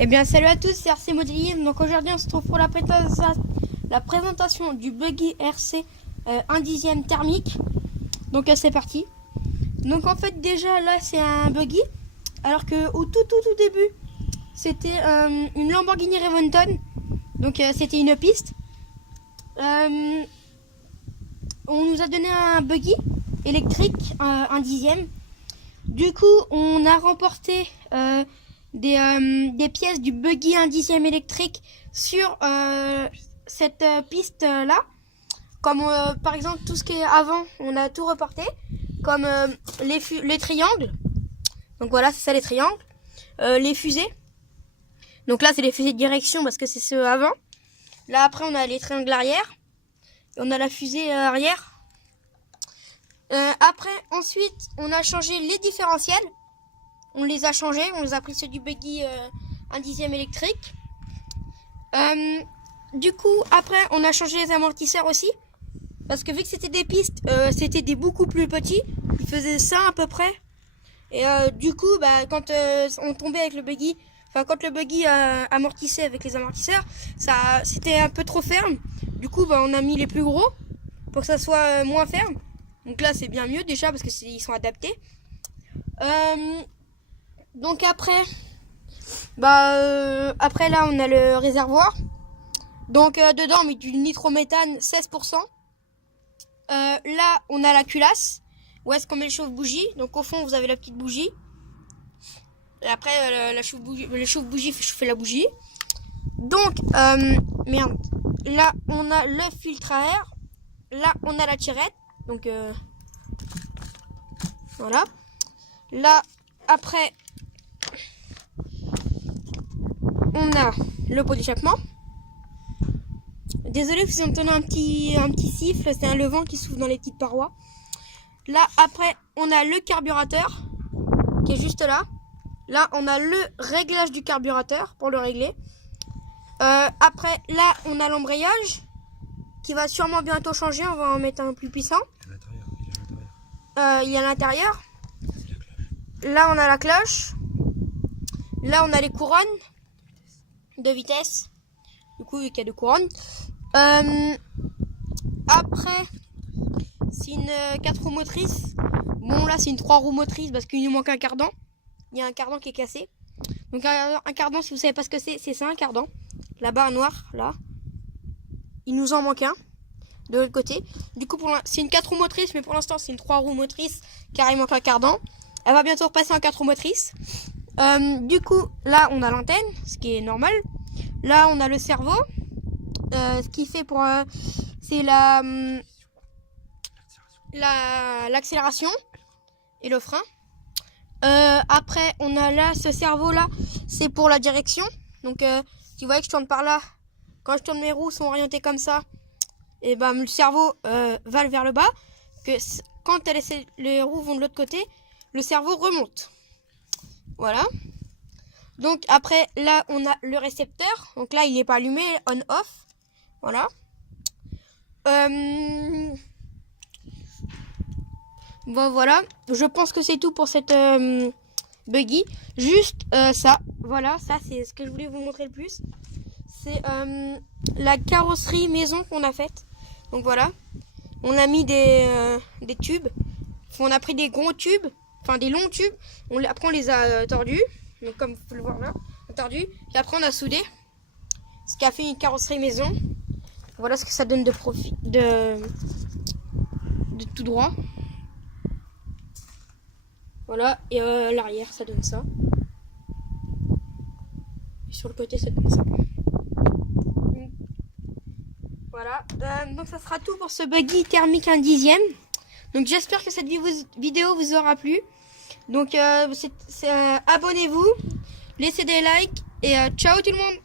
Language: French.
Eh bien salut à tous, c'est RC Modélier. Donc aujourd'hui on se trouve pour la présentation du buggy RC 1/10 thermique. Donc c'est parti. Donc en fait déjà là c'est un buggy, alors que au tout début c'était une Lamborghini Reventon. Donc c'était une piste. On nous a donné un buggy électrique 1/10. Du coup on a remporté des pièces du buggy 1/10 électrique sur cette piste là, comme par exemple tout ce qui est avant, on a tout reporté, comme les triangles. Donc voilà, c'est ça les triangles. Les fusées, donc là c'est les fusées de direction parce que c'est ceux avant. Là après on a les triangles arrière et on a la fusée arrière. Après ensuite on a changé les différentiels. On les a changés, on les a pris ceux du buggy 1/10 électrique. Du coup, après, on a changé les amortisseurs aussi. Parce que vu que c'était des pistes, c'était des beaucoup plus petits. Ils faisaient ça à peu près. Et du coup, bah, quand on tombait avec le buggy, enfin quand le buggy amortissait avec les amortisseurs, ça, c'était un peu trop ferme. Du coup, bah, on a mis les plus gros pour que ça soit moins ferme. Donc là, c'est bien mieux déjà parce que ils sont adaptés. Donc après, après là on a le réservoir. Donc dedans on met du nitrométhane 16%. Là on a la culasse où est-ce qu'on met le chauffe-bougie. Donc au fond vous avez la petite bougie. Et après le chauffe-bougie fait chauffer la bougie. Donc merde. Là on a le filtre à air. Là on a la tirette. Donc voilà. Là après on a le pot d'échappement. Désolé si vous entendez un petit siffle, c'est le vent qui souffle dans les petites parois. Là après on a le carburateur qui est juste là. Là on a le réglage du carburateur pour le régler. Après là on a l'embrayage qui va sûrement bientôt changer, on va en mettre un plus puissant. Il est à l'intérieur. Là on a la cloche. Là on a les couronnes de vitesse, du coup vu qu'il y a deux couronnes. Après c'est une 4 roues motrices. Bon là c'est une 3 roues motrices parce qu'il nous manque un cardan. Il y a un cardan qui est cassé. Donc un cardan, si vous savez pas ce que c'est ça un cardan. Là-bas à noir, là. Il nous en manque un de l'autre côté. Du coup c'est une 4 roues motrices, mais pour l'instant c'est une 3 roues motrices car il manque un cardan. Elle va bientôt repasser en 4 roues motrices. Du coup là on a l'antenne, ce qui est normal. Là on a le cerveau, ce qui fait pour c'est l'accélération et le frein. Après on a là ce cerveau là, c'est pour la direction. Donc si vous voyez que je tourne par là, quand je tourne mes roues sont orientées comme ça, et ben le cerveau va vers le bas. Que quand les roues vont de l'autre côté, le cerveau remonte. Voilà. Donc après là on a le récepteur. Donc là il n'est pas allumé, on off. Voilà. Bon voilà. Je pense que c'est tout pour cette buggy. Juste ça. Voilà, ça c'est ce que je voulais vous montrer le plus. C'est la carrosserie maison qu'on a faite. Donc voilà. On a mis des tubes. On a pris des gros tubes. Enfin des longs tubes. Après on les a tordus. Donc comme vous pouvez le voir là, tordu. Et après on a soudé. Ce qui a fait une carrosserie maison. Voilà ce que ça donne de profit de tout droit. Voilà. Et l'arrière ça donne ça. Et sur le côté ça donne ça. Voilà. Donc ça sera tout pour ce buggy thermique 1/10. Donc j'espère que cette vidéo vous aura plu. Donc abonnez-vous, laissez des likes et ciao tout le monde.